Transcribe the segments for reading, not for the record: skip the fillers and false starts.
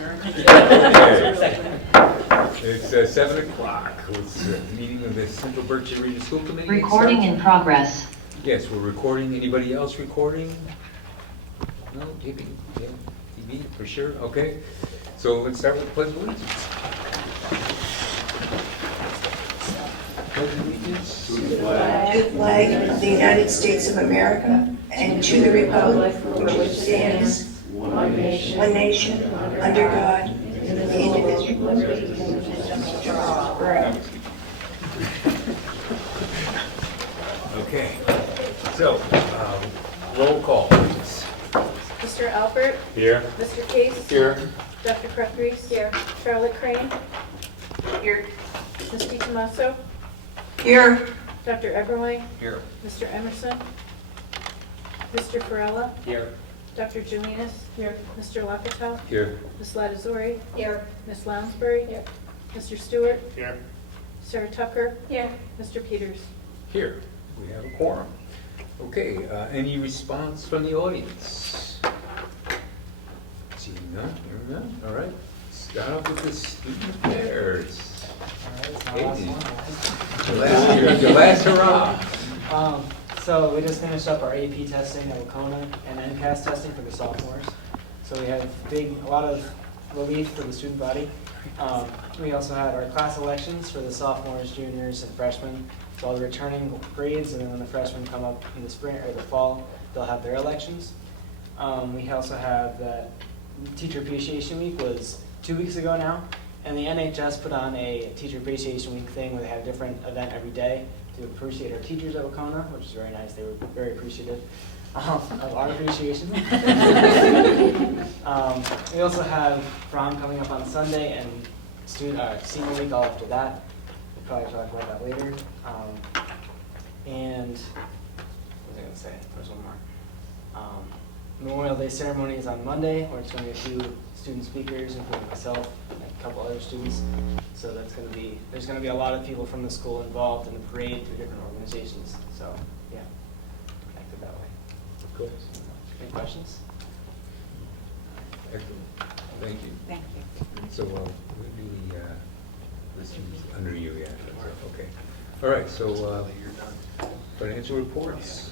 adjourn. It's 7 o'clock. It's a meeting of the Central Berkshire Regional School Committee. Recording in progress. Yes, we're recording. Anybody else recording? No? TV? Yeah, TV for sure. Okay. So let's start with the Pledge of Allegiance. Pledge of Allegiance to the flag. To the flag of the United States of America and to the republic for which it stands, one nation, under God, indivisible. Okay. So, roll call, please. Mr. Albert? Here. Mr. Case? Here. Dr. Crefries? Here. Charlotte Crane? Here. Ms. DiTomaso? Here, Dr. Eberwein? Here. Mr. Emerson? Mr. Farella? Here. Dr. Julinas? Here. Mr. Locatell? Here. Ms. Latazori? Here. Ms. Lounsbury? Here. Mr. Stewart? Here. Sarah Tucker? Here. Mr. Peters? Here. We have a quorum. Okay, any response from the audience? Seeing none, hearing none, all right. Start off with the student affairs. The last hurrah. So we just finished up our AP testing at Wacona and NCAS testing for the sophomores. So we had a lot of relief for the student body. We also had our class elections for the sophomores, juniors, and freshmen. So all the returning grades, and then when the freshmen come up in the spring or the fall, they'll have their elections. We also have that Teacher Appreciation Week was 2 weeks ago now, and the NHS put on a Teacher Appreciation Week thing where they had a different event every day to appreciate our teachers at Wacona, which is very nice. They were very appreciative of our appreciation. We also have prom coming up on Sunday and senior week all after that. We'll probably talk about that later. And what was I going to say? There's one more. Memorial Day ceremony is on Monday, where it's going to be a few student speakers, including myself and a couple other students. So there's going to be a lot of people from the school involved in the parade through different organizations. So yeah, connected that way. Cool. Any questions? Excellent. Thank you. thank you. So we'll do this is under you, yeah. Okay. All right, so financial reports.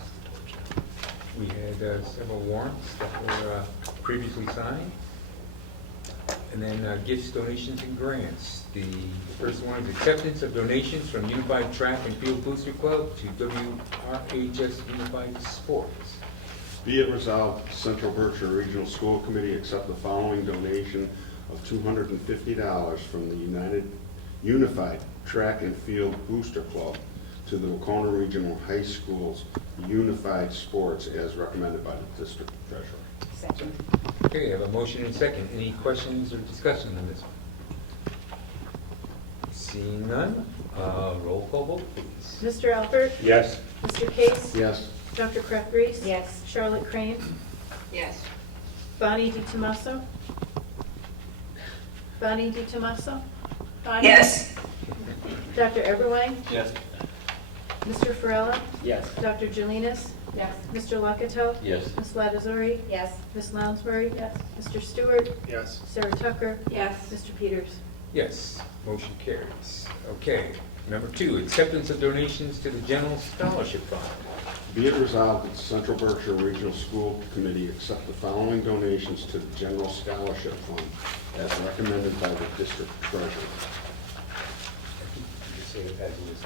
We had several warrants that were previously signed. And then gifts, donations, and grants. The first one is acceptance of donations from Unified Track and Field Booster Club to WRHS Unified Sports. Be it resolved, Central Berkshire Regional School Committee accept the following donation of $250 from the Unified Track and Field Booster Club to the Wacona Regional High School's Unified Sports as recommended by the District Treasurer. Second. Okay, I have a motion and a second. Any questions or discussion on this one? Seeing none, roll call vote, please. Mr. Albert? Yes. Mr. Case? Yes. Dr. Crefries? Yes. Charlotte Crane? Yes. Bonnie DiTomaso? Bonnie DiTomaso? Yes. Dr. Eberwein? Yes. Mr. Farella? Yes. Dr. Julinas? Yes. Mr. Locatell? Yes. Ms. Latazori? Yes. Ms. Lounsbury? Yes. Mr. Stewart? Yes. Sarah Tucker? Yes. Mr. Peters? Yes, motion carries. Okay, number 2, acceptance of donations to the General Scholarship Fund. Be it resolved that the Central Berkshire Regional School Committee accept the following donations to the General Scholarship Fund as recommended by the District Treasurer. Just say it as it is.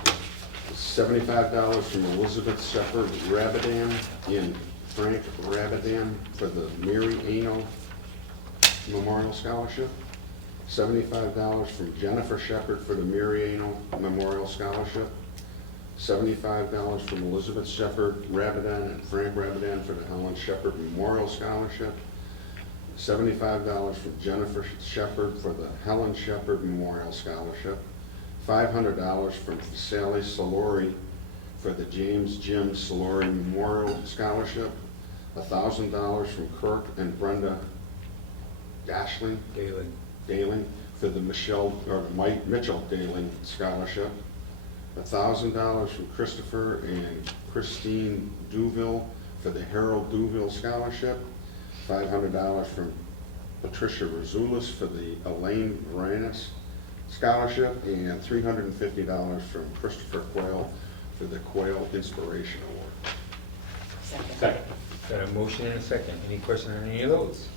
$75 from Elizabeth Shepard Rabadam and Frank Rabadam for the Mary Ano Memorial Scholarship. $75 from Jennifer Shepard for the Mary Ano Memorial Scholarship. $75 from Elizabeth Shepard Rabadam and Frank Rabadam for the Helen Shepard Memorial Scholarship. $75 from Jennifer Shepard for the Helen Shepard Memorial Scholarship. $500 from Sally Solori for the James Jim Solori Memorial Scholarship. $1,000 from Kirk and Brenda Dashling Daling for the Mike Mitchell Daling Scholarship. $1,000 from Christopher and Christine Duville for the Harold Duville Scholarship. $500 from Patricia Razulis for the Elaine Varanis Scholarship, and $350 from Christopher Quayle for the Quayle Inspiration Award. Second. Got a motion and a second. Any question on any of those?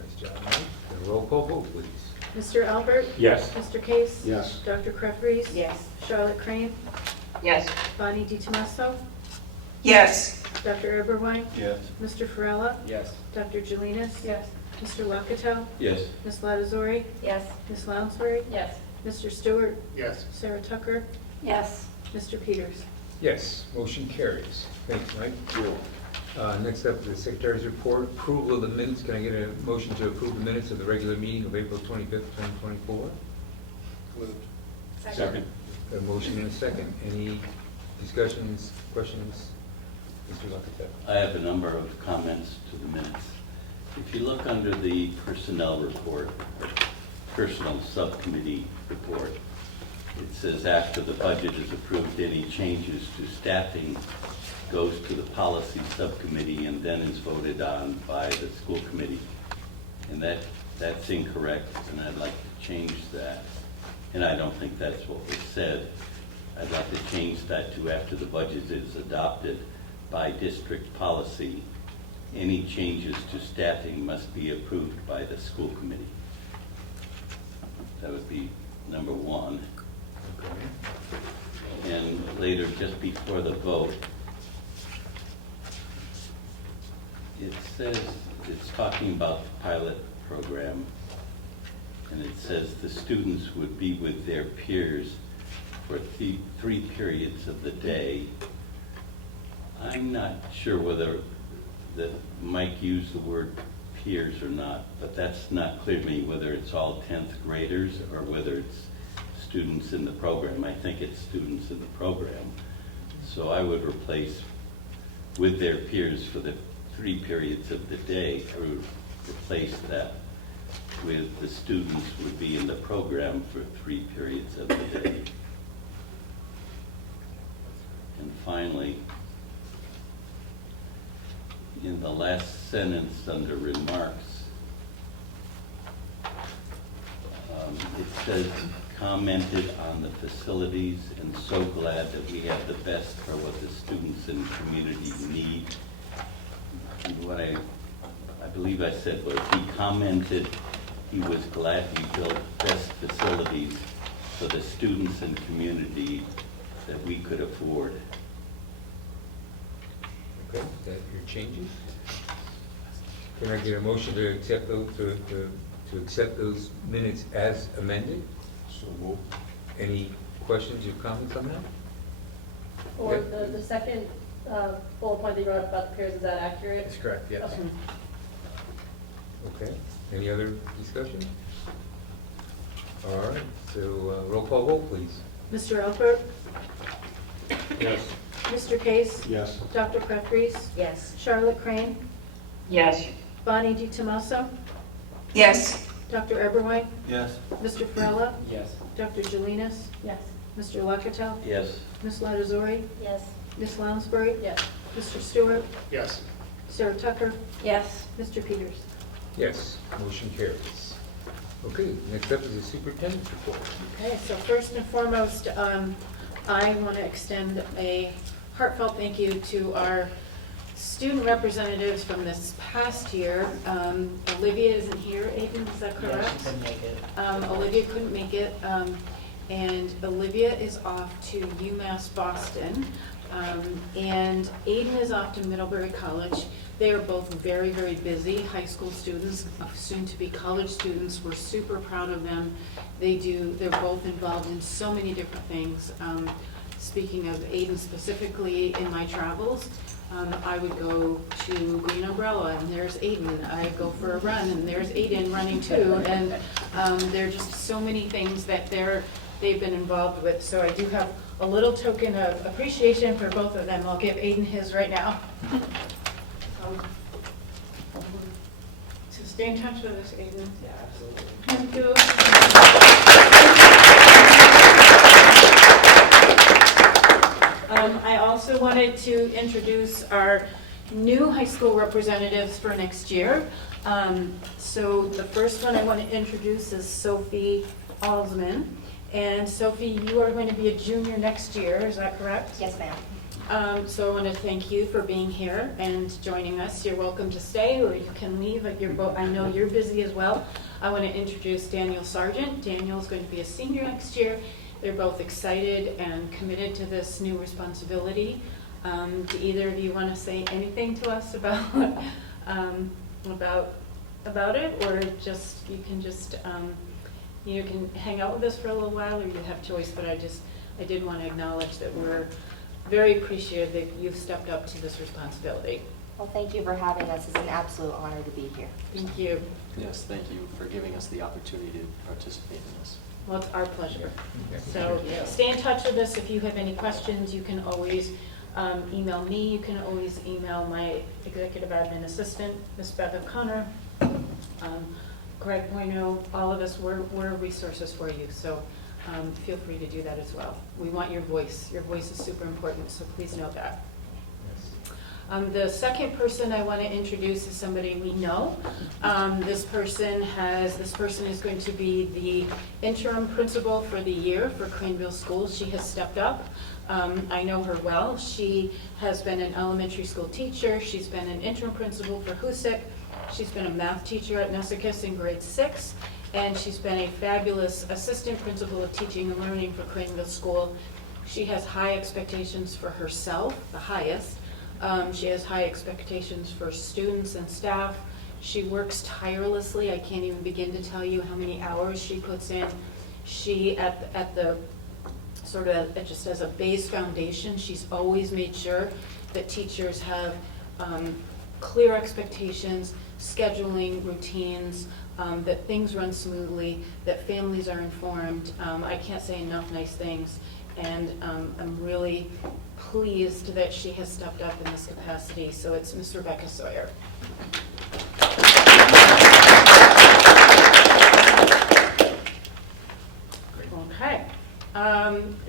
Nice job, Mike. A roll call vote, please. Mr. Albert? Yes. Mr. Case? Yes. Dr. Crefries? Yes. Charlotte Crane? Yes. Bonnie DiTomaso? Yes. Dr. Eberwein? Yes. Mr. Farella? Yes. Dr. Jelinas? Yes. Mr. Luckatow? Yes. Ms. Latazori? Yes. Ms. Lounsbury? Yes. Mr. Stewart? Yes. Sarah Tucker? Yes. Mr. Peters? Yes, motion carries. Thanks, Mike. You're welcome. Next up, the Secretary's report, approval of the minutes. Can I get a motion to approve the minutes of the regular meeting of April 25th, 2024? Moved. Second. A motion and a second. Any discussions, questions? Mr. Luckett. I have a number of comments to the minutes. If you look under the personnel report, or personnel subcommittee report, it says after the budget is approved, any changes to staffing goes to the policy subcommittee and then is voted on by the school committee. And that's incorrect, and I'd like to change that. And I don't think that's what was said. I'd like to change that to after the budget is adopted by district policy, any changes to staffing must be approved by the school committee. That would be number one. Okay. And later, just before the vote, it says, it's talking about the pilot program, and it says the students would be with their peers for three periods of the day. I'm not sure whether that Mike used the word peers or not, but that's not clear to me whether it's all 10th graders or whether it's students in the program. I think it's students in the program. So I would replace with their peers for the 3 periods of the day. I would replace that with the students would be in the program for 3 periods of the day. And finally, in the last sentence under remarks, it says, commented on the facilities and so glad that we have the best for what the students and community need. And what I believe I said was he commented he was glad we built best facilities for the students and community that we could afford. Okay, is that your changes? Can I get a motion to accept those, to accept those minutes as amended? So moved. Any questions or comments on that? Or Yeah. the second bullet point that you wrote up about the peers, is that accurate? That's correct, yes. Okay. Okay, any other discussion? All right, so roll call vote, please. Mr. Albert? Yes. Mr. Case? Yes. Dr. Crefries? Yes. Charlotte Crane? Yes. Bonnie DiTomaso? Yes. Dr. Eberwein? Yes. Mr. Farella? Yes. Dr. Jelinas? Yes. Mr. Luckatow? Yes. Ms. Latazori? Yes. Ms. Lounsbury? Yes. Mr. Stewart? Yes. Sarah Tucker? Yes. Mr. Peters? Yes, motion carries. Okay, next up is the superintendent's report. Okay, so first and foremost, I want to extend a heartfelt thank you to our student representatives from this past year. Olivia isn't here, Aiden, is that Yeah, correct? she couldn't make it. Olivia couldn't make it, and Olivia is off to UMass Boston, and Aiden is off to Middlebury College. They are both very, very busy high school students, soon-to-be college students. We're super proud of them. They're both involved in so many different things. Speaking of Aiden specifically, in my travels, I would go to Green Umbrella, and there's Aiden. I go for a run, and there's Aiden running too. And there are just so many things that they've been involved with. So I do have a little token of appreciation for both of them. I'll give Aiden his right now. So stay in touch with us, Aiden. Yeah, absolutely. Thank you. I also wanted to introduce our new high school representatives for next year. So the first one I want to introduce is Sophie Alsman. And Sophie, you are going to be a junior next year, is that correct? Yes, ma'am. So I want to thank you for being here and joining us. You're welcome to stay or you can leave. I know you're busy as well. I want to introduce Daniel Sargent. Daniel's going to be a senior next year. They're both excited and committed to this new responsibility. Do either of you want to say anything to us about it, or just you can hang out with us for a little while, or you have choice? But I did want to acknowledge that we're very appreciative that you've stepped up to this responsibility. Well, thank you for having us. It's an absolute honor to be here. Thank you. Yes, thank you for giving us the opportunity to participate in this. Well, it's our pleasure. Yeah. So stay in touch with us. If you have any questions, you can always email me. You can always email my executive admin assistant, Ms. Beth O'Connor, Greg Bueno. All of us, we're resources for you. So feel free to do that as well. We want your voice. Your voice is super important, so please know that. The second person I want to introduce is somebody we know. This person is going to be the interim principal for the year for Craneville Schools. She has stepped up. I know her well. She has been an elementary school teacher. She's been an interim principal for Hoosick. She's been a math teacher at Nessacus in grade 6. And she's been a fabulous assistant principal of teaching and learning for Craneville School. She has high expectations for herself, the highest. She has high expectations for students and staff. She works tirelessly. I can't even begin to tell you how many hours she puts in. She, at the sort of, just as a base foundation, she's always made sure that teachers have clear expectations, scheduling routines, that things run smoothly, that families are informed. I can't say enough nice things, and I'm really pleased that she has stepped up in this capacity. So it's Ms. Rebecca Sawyer. Okay.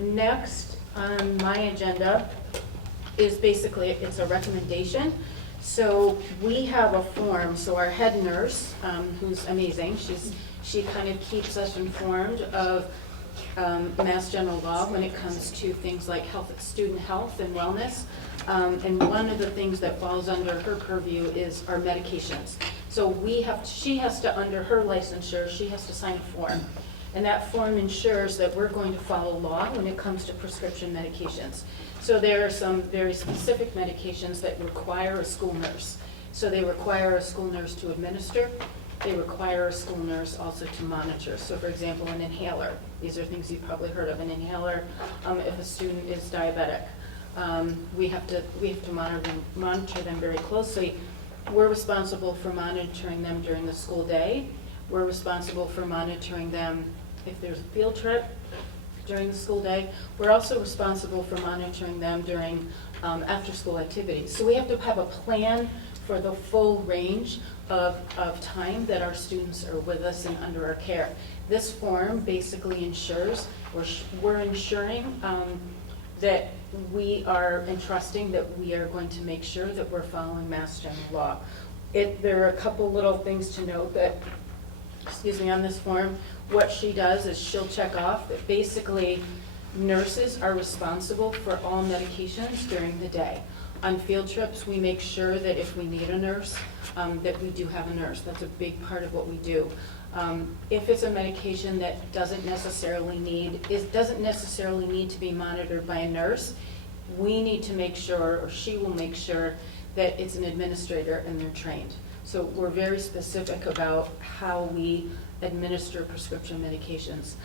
Next on my agenda is basically, it's a recommendation. So we have a form, so our head nurse, who's amazing, she kind of keeps us informed of Mass General Law when it comes to things like student health and wellness. And one of the things that falls under her purview is our medications. So she has to, under her licensure, she has to sign a form. And that form ensures that we're going to follow law when it comes to prescription medications. So there are some very specific medications that require a school nurse. So they require a school nurse to administer. They require a school nurse also to monitor. So for example, an inhaler. These are things you've probably heard of. An inhaler, if a student is diabetic. We have to monitor them very closely. We're responsible for monitoring them during the school day. We're responsible for monitoring them if there's a field trip during the school day. We're also responsible for monitoring them during after-school activities. So we have to have a plan for the full range of time that our students are with us and under our care. This form basically ensures, we're ensuring that we are entrusting that we are going to make sure that we're following Mass General Law. There are a couple little things to note that, on this form. What she does is she'll check off that basically nurses are responsible for all medications during the day. On field trips, we make sure that if we need a nurse, that we do have a nurse. That's a big part of what we do. If it's a medication that doesn't necessarily need to be monitored by a nurse, we need to make sure, or she will make sure, that it's an administrator and they're trained. So we're very specific about how we administer prescription medications.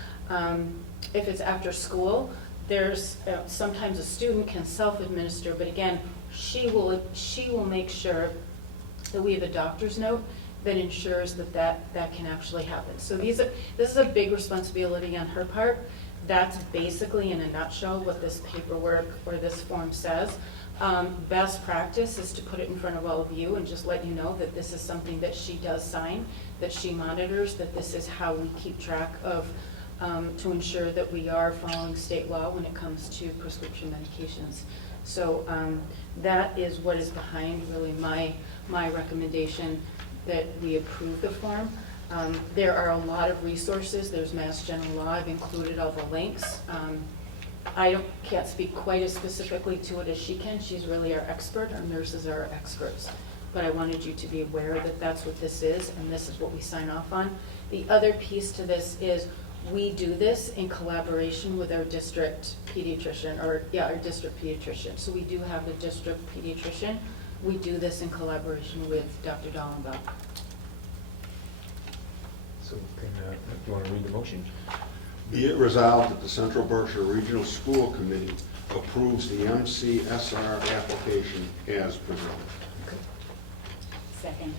If it's after school, there's sometimes a student can self-administer, but again, she will make sure that we have a doctor's note that ensures that can actually happen. So this is a big responsibility on her part. That's basically in a nutshell what this paperwork or this form says. Best practice is to put it in front of all of you and just let you know that this is something that she does sign, that she monitors, that this is how we keep track of, to ensure that we are following state law when it comes to prescription medications. So that is what is behind really my recommendation. that we approve the form. There are a lot of resources. There's Mass General Law. I've included all the links. Can't speak quite as specifically to it as she can. She's really our expert. Our nurses are our experts. But I wanted you to be aware that that's what this is, and this is what we sign off on. The other piece to this is we do this in collaboration with our district pediatrician, our district pediatrician. So we do have the district pediatrician. We do this in collaboration with Dr. Dalton. So can, do you want to read the motion? Be it resolved that the Central Berkshire Regional School Committee approves the MCSR application as presented. Okay. Second.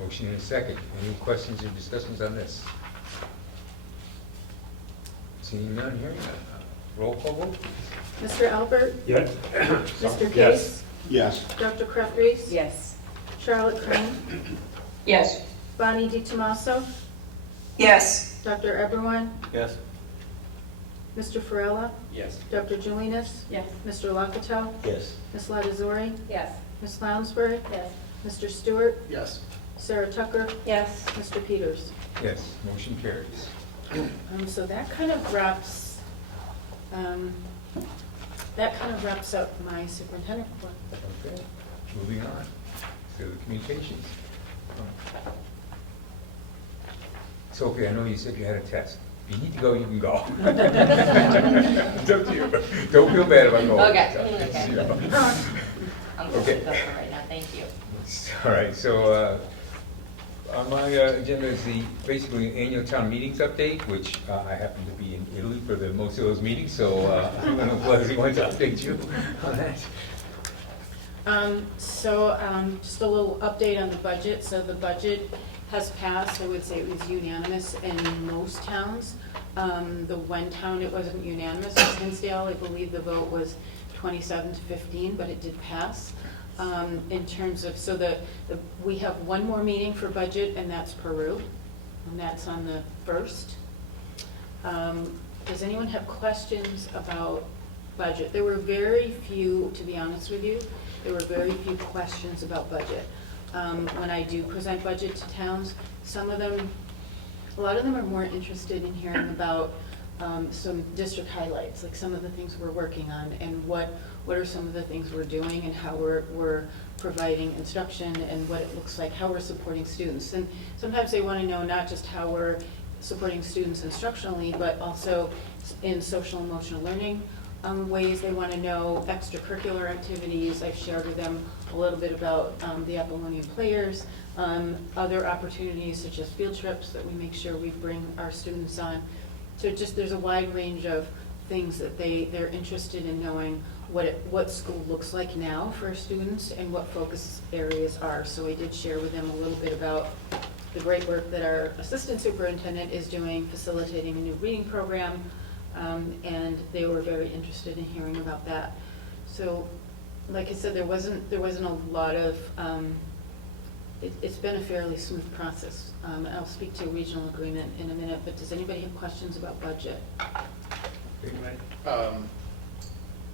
Motion and a second. Any questions or discussions on this? Seeing none, hearing none. Roll call vote. Mr. Albert? Yes. Mr. Case? Yes. Dr. Crefries? Yes. Charlotte Crane? Yes. Bonnie DiTomaso? Yes. Dr. Eberwein? Yes. Mr. Farella? Yes. Dr. Julinas? Yes. Mr. Locatell? Yes. Ms. Latazori? Yes. Ms. Lounsbury? Yes. Mr. Stewart? Yes. Sarah Tucker? Yes. Mr. Peters? Yes, motion carries. So that kind of wraps, up my superintendent report. Okay, moving on to the communications. Sophie, I know you said you had a test. If you need to go, you can go. It's up to you. Don't feel bad if I go. Okay. It's, you know. I'm going Okay. to go for right now, thank you. All right, so on my agenda is basically annual town meetings update, which I happen to be in Italy for most of those meetings, so I'm going to Leslie want to update you on that. Just a little update on the budget. So the budget has passed. I would say it was unanimous in most towns. The one town it wasn't unanimous was Hinsdale. I believe the vote was 27-15, but it did pass. In terms of, we have one more meeting for budget, and that's Peru, and that's on the 1st. Does anyone have questions about budget? There were very few, to be honest with you, there were very few questions about budget. When I do present budget to towns, a lot of them are more interested in hearing about some district highlights, like some of the things we're working on, and what are some of the things we're doing, and how we're providing instruction, and what it looks like, how we're supporting students. And sometimes they want to know not just how we're supporting students instructionally, but also in social emotional learning ways. They want to know extracurricular activities. I've shared with them a little bit about the Apollonian Players, other opportunities such as field trips that we make sure we bring our students on. So there's a wide range of things that they're interested in knowing what school looks like now for students and what focus areas are. So I did share with them a little bit about the great work that our assistant superintendent is doing, facilitating a new reading program, and they were very interested in hearing about that. So, like I said, there wasn't a lot of. It's been a fairly smooth process. I'll speak to regional agreement in a minute, but does anybody have questions about budget?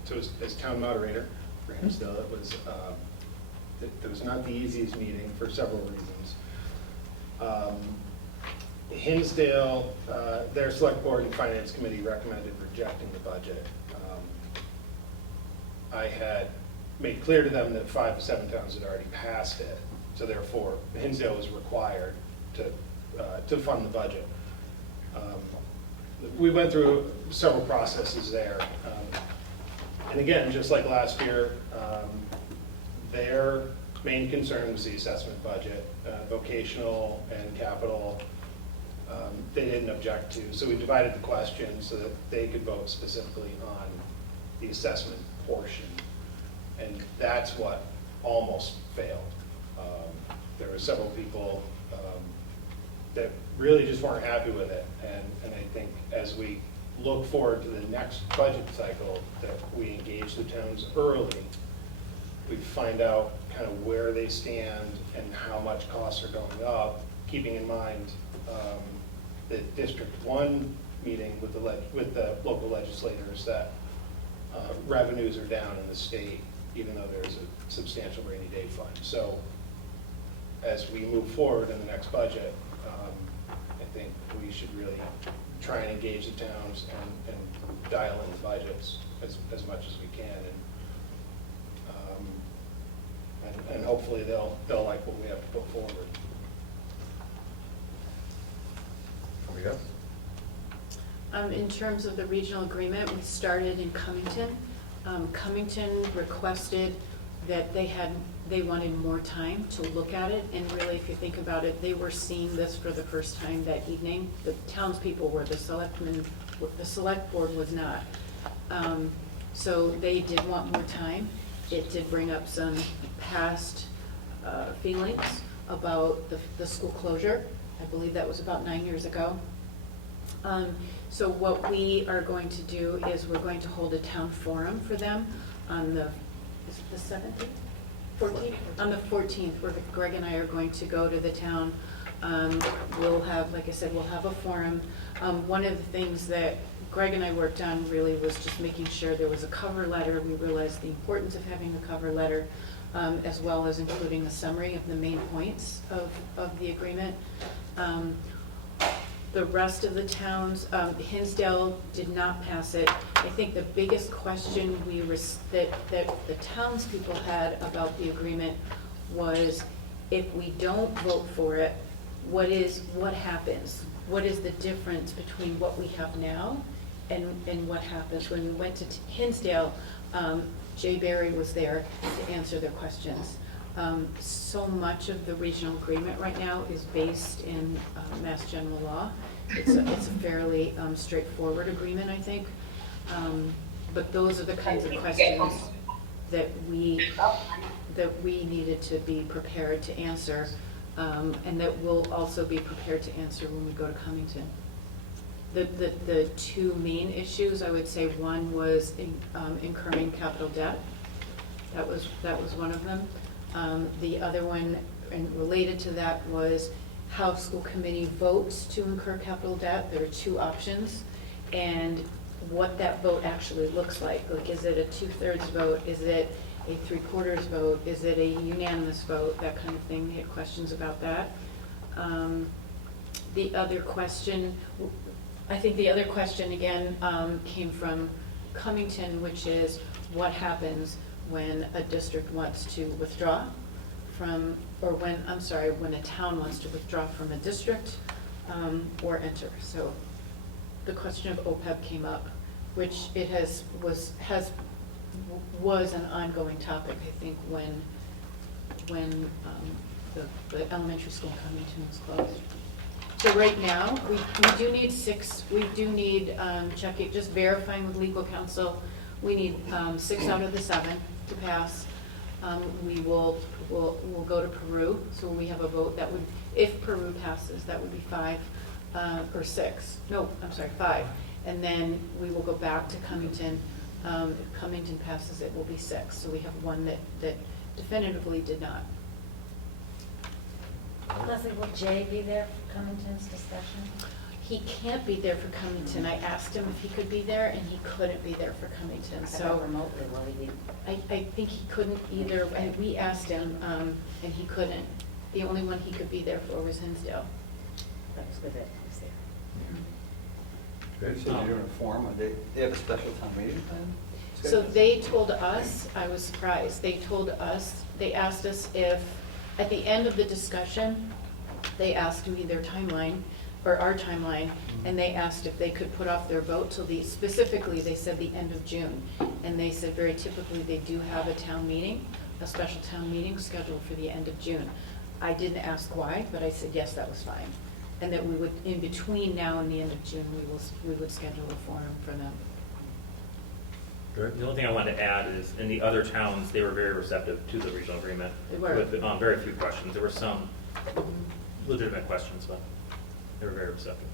So as town moderator for Hinsdale, it was not the easiest meeting for several reasons. Hinsdale, their select board and finance committee recommended rejecting the budget. I had made clear to them that 5 of 7 towns had already passed it, so therefore Hinsdale was required to fund the budget. We went through several processes there. And again, just like last year, their main concern was the assessment budget, vocational and capital. They didn't object to, so we divided the question so that they could vote specifically on the assessment portion. And that's what almost failed. There were several people that really just weren't happy with it. And I think as we look forward to the next budget cycle, that we engage the towns early, we find out kind of where they stand and how much costs are going up, keeping in mind the District 1 meeting with the local legislators that revenues are down in the state, even though there's a substantial rainy day fund. So as we move forward in the next budget, I think we should really try and engage the towns and dial in the budgets as much as we can. And hopefully they'll like what we have to put forward. Somebody else? In terms of the regional agreement, we started in Cummington. Cummington requested that they wanted more time to look at it, and really, if you think about it, they were seeing this for the first time that evening. The townspeople were, the select board was not. So they did want more time. It did bring up some past feelings about the school closure. I believe that was about 9 years ago. So what we are going to do is we're going to hold a town forum for them on the, is it the 17th? 14th? On the 14th, where Greg and I are going to go to the town. We'll have, like I said, we'll have a forum. One of the things that Greg and I worked on really was just making sure there was a cover letter. We realized the importance of having a cover letter, as well as including a summary of the main points of the agreement. The rest of the towns, Hinsdale did not pass it. I think the biggest question that the townspeople had about the agreement was, if we don't vote for it, what happens? What is the difference between what we have now and what happens? When we went to Hinsdale, Jay Berry was there to answer their questions. So much of the regional agreement right now is based in Mass General Law. It's a fairly straightforward agreement, I think. But those are the kinds of questions that we needed to be prepared to answer, and that we'll also be prepared to answer when we go to Cummington. The two main issues, I would say, one was incurring capital debt. That was one of them. The other one, and related to that, was how school committee votes to incur capital debt. There are two options, and what that vote actually looks like. Like, is it a 2/3 vote? Is it a 3/4 vote? Is it a unanimous vote? That kind of thing. We had questions about that. The other question, I think the other question again came from Cummington, which is what happens when a district wants to withdraw from, or when a town wants to withdraw from a district or enter. So the question of OPEB came up, which it was an ongoing topic, I think, when the elementary school in Cummington was closed. So right now, we do need checking, just verifying with legal counsel, we need 6 out of the 7 to pass. We'll go to Peru, so we have a vote that would, if Peru passes, that would be 5 or 6. No, I'm sorry, 5. And then we will go back to Cummington. If Cummington passes, it will be 6. So we have one that definitively did not. Leslie, will Jay be there for Cummington's discussion? He can't be there for Cummington. I asked him if he could be there, and he couldn't be there for Cummington. So remotely, will he be? I think he couldn't either, and we asked him, and he couldn't. The only one he could be there for was Hinsdale. That was good that he was there. Good. So they're in a forum, they have a special town meeting plan? So they told us, I was surprised, they asked us if, at the end of the discussion, they asked me their timeline, or our timeline, and they asked if they could put off their vote till specifically, they said the end of June. And they said very typically they do have a town meeting, a special town meeting scheduled for the end of June. I didn't ask why, but I said yes, that was fine. And that we would, in between now and the end of June, we would schedule a forum for them. Good. The only thing I wanted to add is, in the other towns, they were very receptive to the regional agreement. They were. With very few questions. There were some legitimate questions, but they were very receptive.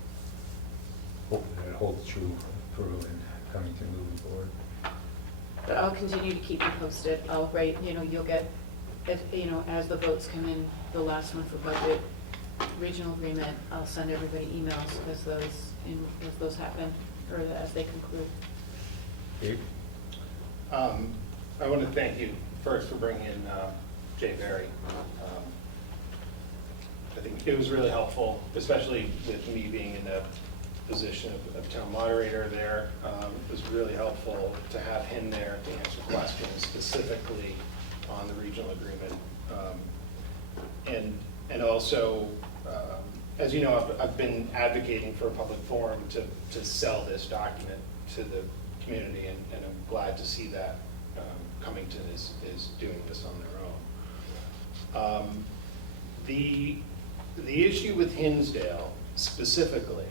Hopefully that holds true for Peru and Cummington moving forward. But I'll continue to keep you posted. I'll write, you'll get, as the votes come in, the last one for budget, regional agreement, I'll send everybody emails as those happen, or as they conclude. Dave? I want to thank you first for bringing in Jay Berry. I think it was really helpful, especially with me being in the position of town moderator there. It was really helpful to have him there to answer questions specifically on the regional agreement. And also, as you know, I've been advocating for a public forum to sell this document to the community, and I'm glad to see that Cummington is doing this on their own. The issue with Hinsdale specifically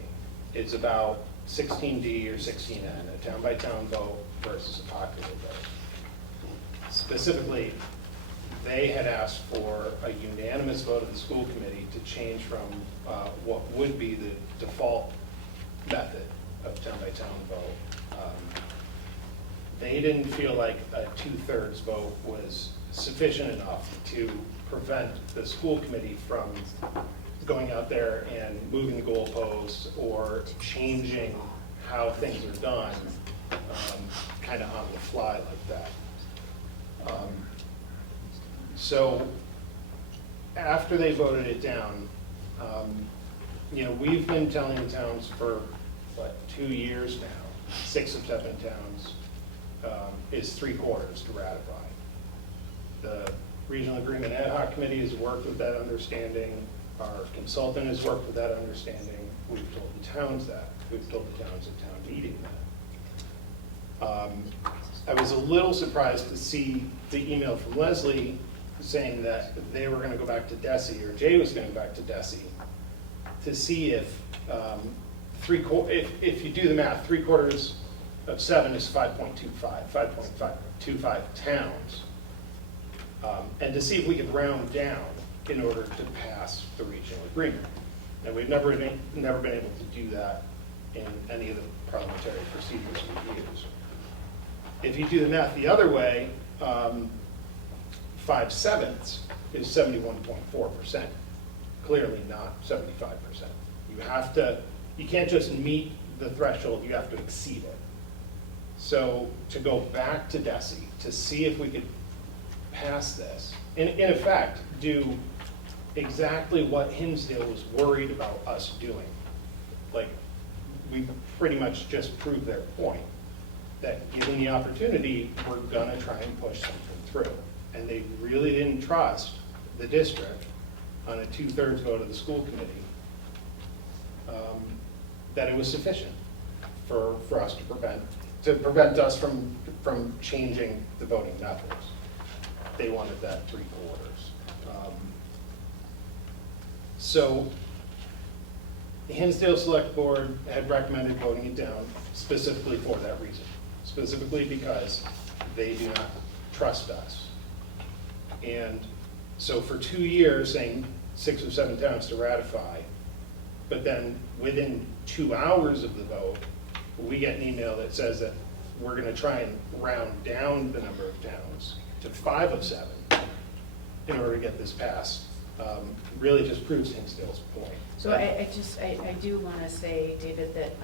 is about 16D or 16N, a town-by-town vote versus a popular vote. Specifically, they had asked for a unanimous vote of the school committee to change from what would be the default method of town-by-town vote. They didn't feel like a 2/3 vote was sufficient enough to prevent the school committee from going out there and moving the goalposts or changing how things are done kind of on the fly like that. So after they voted it down, you know, we've been telling the towns for, 2 years now, 6 of 7 towns, is 3/4 to ratify. The Regional Agreement Ad Hoc Committee has worked with that understanding. Our consultant has worked with that understanding. We've told the towns that. We've told the towns at town meeting that. I was a little surprised to see the email from Leslie saying that they were going to go back to DESI, or Jay was going to go back to DESI, to see if if you do the math, 3/4 of 7 is 5.25 towns, and to see if we could round down in order to pass the regional agreement. And we've never been able to do that in any of the parliamentary procedures we use. If you do the math the other way, 5/7 is 71.4%. Clearly not 75%. You can't just meet the threshold, you have to exceed it. So to go back to DESI to see if we could pass this, in effect, do exactly what Hinsdale was worried about us doing. Like, we pretty much just proved their point, that given the opportunity, we're gonna try and push something through. And they really didn't trust the district on a 2/3 vote of the school committee, that it was sufficient for us to prevent us from changing the voting methods. They wanted that 3/4. So the Hinsdale Select Board had recommended voting it down specifically for that reason, specifically because they do not trust us. And so for 2 years, saying 6 or 7 towns to ratify, but then within 2 hours of the vote, we get an email that says that we're going to try and round down the number of towns to 5 of 7 in order to get this passed. Really just proves Hinsdale's point. So I do want to say, David, that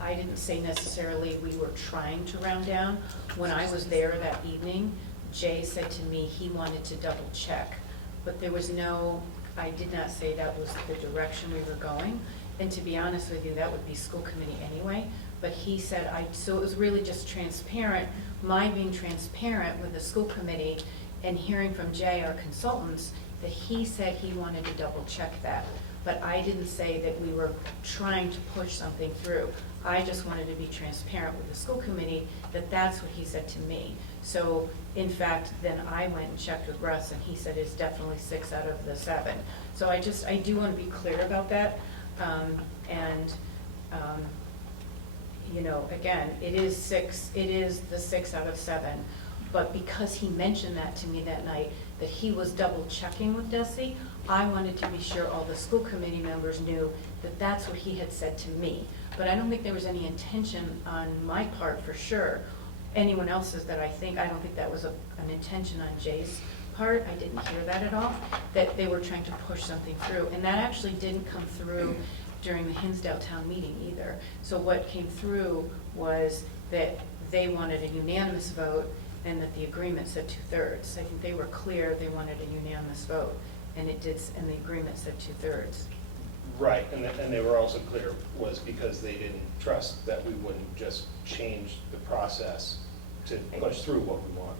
I didn't say necessarily we were trying to round down. When I was there that evening, Jay said to me he wanted to double check, but there was no, I did not say that was the direction we were going. And to be honest with you, that would be school committee anyway. But he said, so it was really just transparent, my being transparent with the school committee and hearing from Jay, our consultants, that he said he wanted to double check that. But I didn't say that we were trying to push something through. I just wanted to be transparent with the school committee that that's what he said to me. So in fact, then I went and checked with Russ and he said it's definitely 6 out of the 7. So I do want to be clear about that. You know, again, it is the 6 out of 7. But because he mentioned that to me that night, that he was double checking with DESI, I wanted to be sure all the school committee members knew that that's what he had said to me. But I don't think there was any intention on my part, for sure. Anyone else's that I don't think that was an intention on Jay's part. I didn't hear that at all, that they were trying to push something through. And that actually didn't come through during the Hinsdale town meeting either. So what came through was that they wanted a unanimous vote and that the agreement said 2/3. I think they were clear they wanted a unanimous vote. and it did, and the agreement said 2/3. Right, and they were also clear, was because they didn't trust that we wouldn't just change the process to push through what we wanted.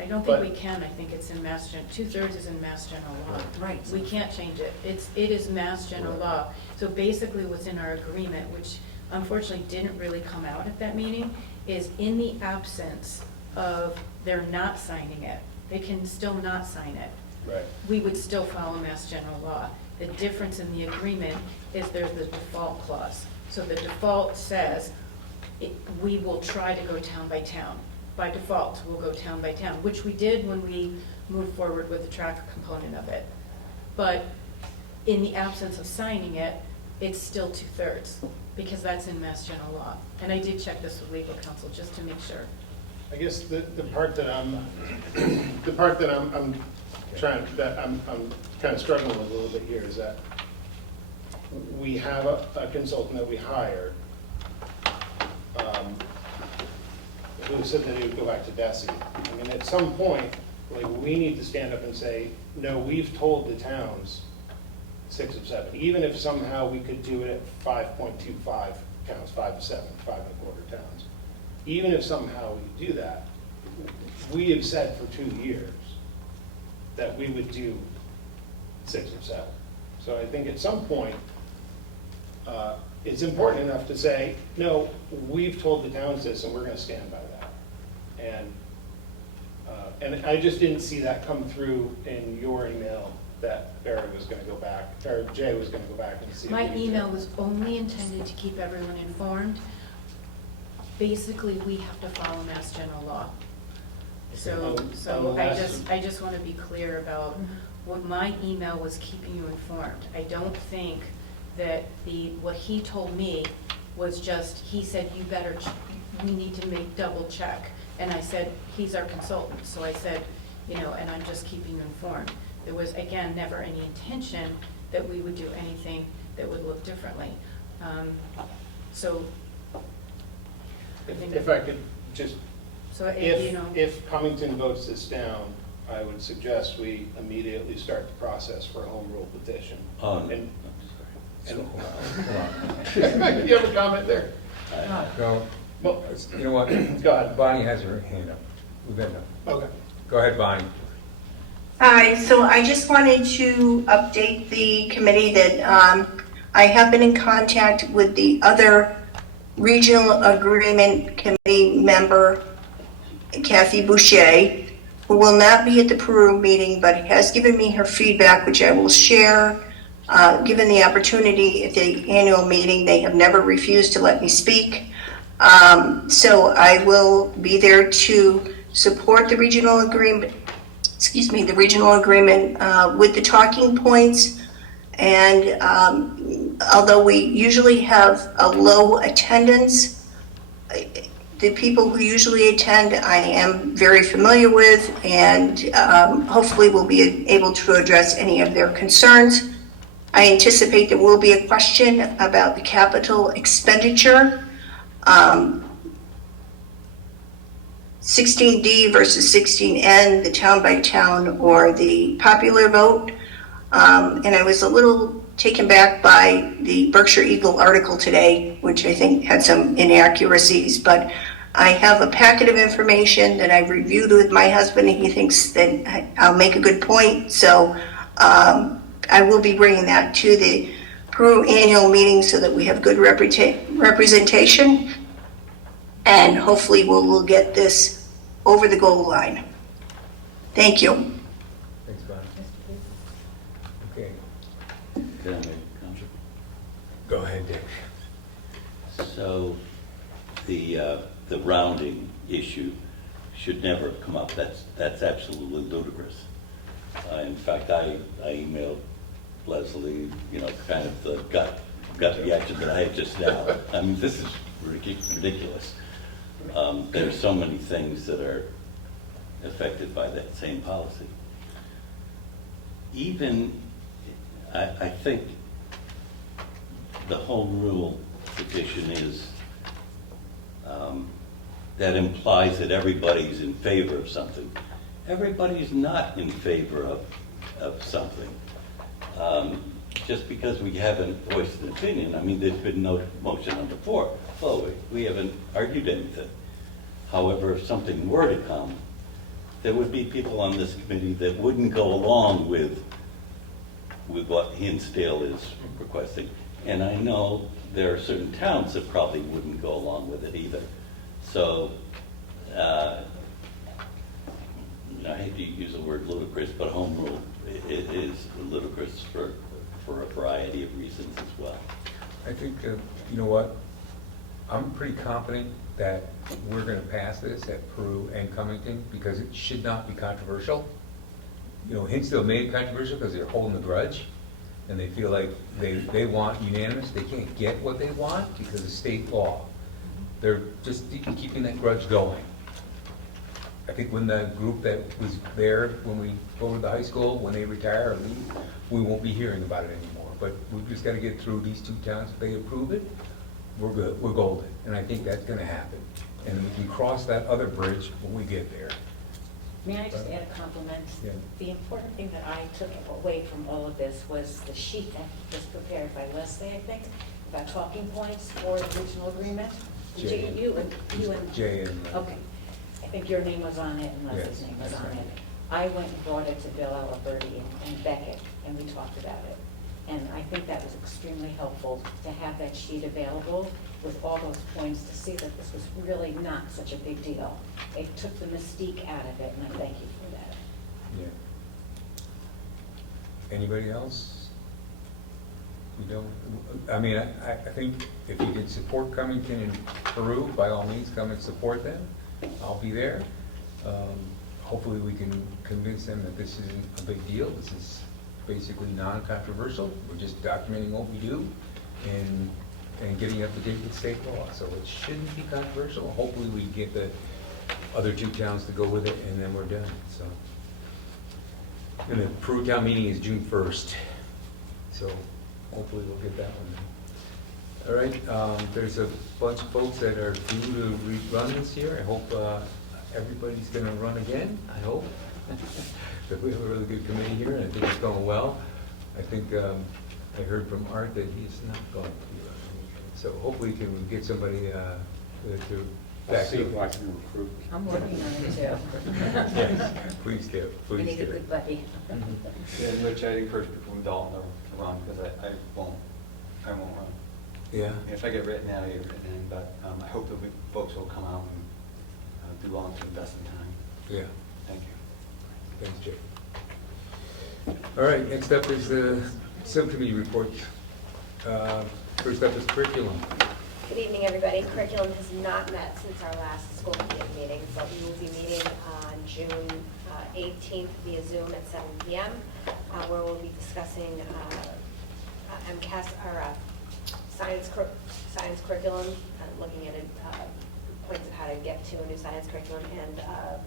I don't think we can, I think it's in Mass Gen, 2/3 is in Mass General Law. Right. We can't change it, it is Mass General Law. So basically what's in our agreement, which unfortunately didn't really come out at that meeting, is in the absence of their not signing it, they can still not sign it. Right. We would still follow Mass General Law. The difference in the agreement is there's the default clause. So the default says, we will try to go town by town. By default, we'll go town by town, which we did when we moved forward with the tracker component of it. But in the absence of signing it, it's still 2/3, because that's in Mass General Law. And I did check this with legal counsel, just to make sure. I guess the part that I'm kind of struggling with a little bit here is that we have a consultant that we hired, who said that he would go back to DESI. I mean, at some point, like, we need to stand up and say, no, we've told the towns 6 of 7, even if somehow we could do it at 5.25 counts, 5 of 7, 5 1/4 towns. Even if somehow we do that, we have said for 2 years that we would do 6 of 7. So I think at some point, it's important enough to say, no, we've told the towns this and we're going to stand by that. And I just didn't see that come through in your email that Barry was going to go back, or Jay was going to go back and see. My email was only intended to keep everyone informed. Basically, we have to follow Mass General Law. So I just want to be clear about what my email was, keeping you informed. I don't think that what he told me was just, he said, we need to double check. And I said, he's our consultant. So I said, and I'm just keeping you informed. There was, again, never any intention that we would do anything that would look differently. So I think if I could just, so if Cummington votes this down, I would suggest we immediately start the process for a home rule petition. Oh, no. And, So, hold you have a comment there? No, Well, you know what? go ahead. Bonnie has her hand up. We've got enough. Okay. Go ahead, Bonnie. Hi, so I just wanted to update the committee that I have been in contact with the other regional agreement committee member, Kathy Boucher, who will not be at the Peru meeting, but has given me her feedback, which I will share. Given the opportunity at the annual meeting, they have never refused to let me speak. So I will be there to support the regional agreement, with the talking points. And although we usually have a low attendance, the people who usually attend I am very familiar with, and hopefully will be able to address any of their concerns. I anticipate there will be a question about the capital expenditure. 16D versus 16N, the town by town or the popular vote. And I was a little taken back by the Berkshire Eagle article today, which I think had some inaccuracies, but I have a packet of information that I've reviewed with my husband, and he thinks that I'll make a good point. So I will be bringing that to the Peru annual meeting so that we have good representation, and hopefully we'll get this over the goal line. Thank you. Thanks, Bonnie. Okay, Can I make a comment? go ahead, Dick. So the rounding issue should never come up. That's absolutely ludicrous. In fact, I emailed Leslie, kind of the gut reaction that I had just now. I mean, this is ridiculous. There's so many things that are affected by that same policy. Even, I think the home rule petition is, that implies that everybody's in favor of something. Everybody's not in favor of something. just because we haven't voiced an opinion, I mean, there's been no motion on the floor. Oh, we haven't argued anything. However, if something were to come, there would be people on this committee that wouldn't go along with what Hinsdale is requesting. And I know there are certain towns that probably wouldn't go along with it either. So, I hate to use the word ludicrous, but home rule is ludicrous for a variety of reasons as well. I think, you know what, I'm pretty confident that we're going to pass this at Peru and Cummington because it should not be controversial. You know, Hinsdale made it controversial because they're holding a grudge and they feel like they want unanimous. They can't get what they want because of state law. They're just keeping that grudge going. I think when the group that was there when we go to the high school, when they retire or leave, we won't be hearing about it anymore. But we've just got to get through these two towns. If they approve it, we're good, we're golden. And I think that's going to happen. And we can cross that other bridge when we get there. May I just add a compliment? Yeah. The important thing that I took away from all of this was the sheet that was prepared by Leslie, I think, about talking points for the regional agreement. Jay. You and. Jay and. Okay. I think your name was on it and Leslie's Yes, name was that's on right. it. I went and brought it to Bill Aliberti and Beckett, and we talked about it. And I think that was extremely helpful to have that sheet available with all those points to see that this was really not such a big deal. It took the mystique out of it, and I thank you for that. Yeah. Anybody else? We don't, I mean, I think if you can support Cummington and Peru, by all means, come and support them. I'll be there. Hopefully we can convince them that this isn't a big deal. This is basically non-controversial. We're just documenting what we do and getting up to date with state law. So it shouldn't be controversial. Hopefully we get the other two towns to go with it and then we're done. So, and the Peru town meeting is June 1st. So hopefully we'll get that one. All right, there's a bunch of folks that are due to rerun this year. I hope everybody's going to run again, I hope. But we have a really good committee here, and I think it's going well. I think I heard from Art that he's not going to be running. So hopefully we can get somebody to back See if I up. can recruit. I'm working on it too. Yes, please do, We please need a do. good buddy. Yeah, Rich, I encourage people from Dalton to run because I won't run. Yeah, If I get written out, I get written in, but I hope that folks will come out and do long to invest in time. yeah. Thank you. Thanks, Jay. All right, next up is the subcommittee reports. First up is curriculum. Good evening, everybody. Curriculum has not met since our last school committee meeting, but we will be meeting on June 18th via Zoom at 7 p.m., where we'll be discussing MCAS, or science curriculum, looking at points of how to get to a new science curriculum, and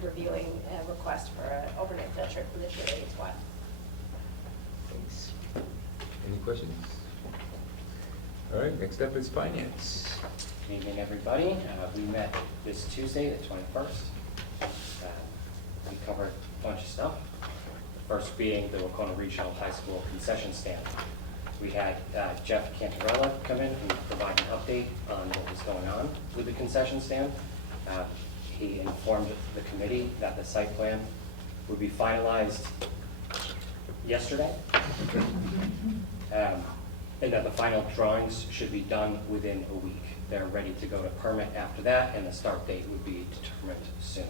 reviewing a request for an overnight field trip for the cheerleading squad. Thanks. Any questions? All right, next up is finance. Good evening, everybody. We met this Tuesday, the 21st. We covered a bunch of stuff. The first being the Wacona Regional High School concession stand. We had Jeff Cantarella come in and provide an update on what was going on with the concession stand. He informed the committee that the site plan would be finalized yesterday, and that the final drawings should be done within a week. They're ready to go to permit after that, and the start date would be determined soon.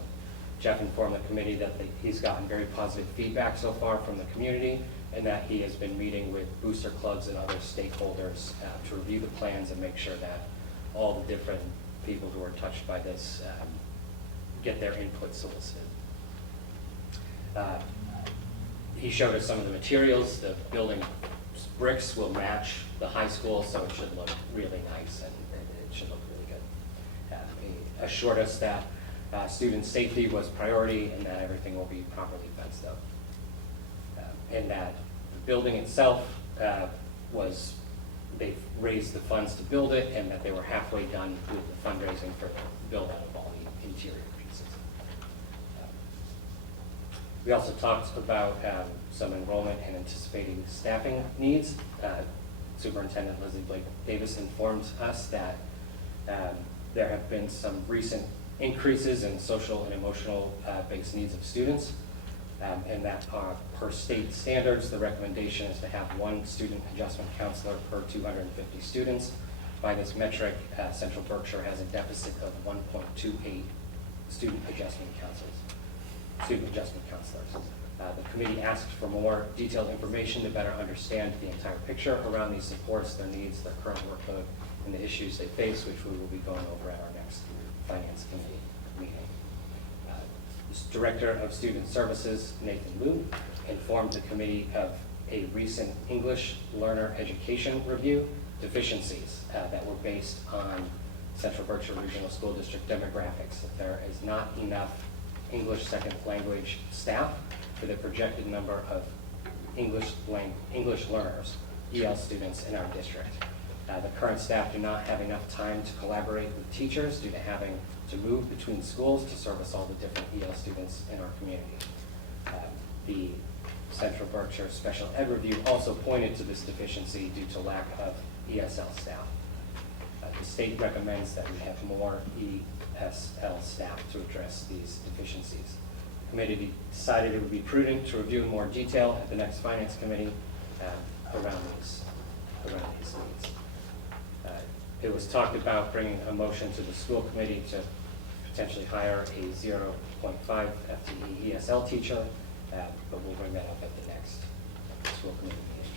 Jeff informed the committee that he's gotten very positive feedback so far from the community, and that he has been meeting with booster clubs and other stakeholders to review the plans and make sure that all the different people who are touched by this get their input solicited. He showed us some of the materials. The building bricks will match the high school, so it should look really nice and it should look really good. He assured us that student safety was priority and that everything will be properly fenced up. And that the building itself they've raised the funds to build it, and that they were halfway done with the fundraising for the build out of all the interior pieces. We also talked about some enrollment and anticipating staffing needs. Superintendent Leslie Blake Davis informed us that there have been some recent increases in social and emotional based needs of students, and that per state standards, the recommendation is to have 1 student adjustment counselor per 250 students. By this metric, Central Berkshire has a deficit of 1.28 student adjustment counselors. The committee asked for more detailed information to better understand the entire picture around these supports, their needs, their current workload, and the issues they face, which we will be going over at our next Finance Committee meeting. Director of Student Services, Nathan Liu, informed the committee of a recent English learner education review deficiencies that were based on Central Berkshire Regional School District demographics. That there is not enough English second language staff for the projected number of English learners, EL students in our district. The current staff do not have enough time to collaborate with teachers due to having to move between schools to service all the different EL students in our community. The Central Berkshire Special Ed Review also pointed to this deficiency due to lack of ESL staff. The state recommends that we have more ESL staff to address these deficiencies. The committee decided it would be prudent to review in more detail at the next Finance Committee around these needs. It was talked about bringing a motion to the school committee to potentially hire a 0.5 FTE ESL teacher, but we'll bring that up at the next school committee meeting.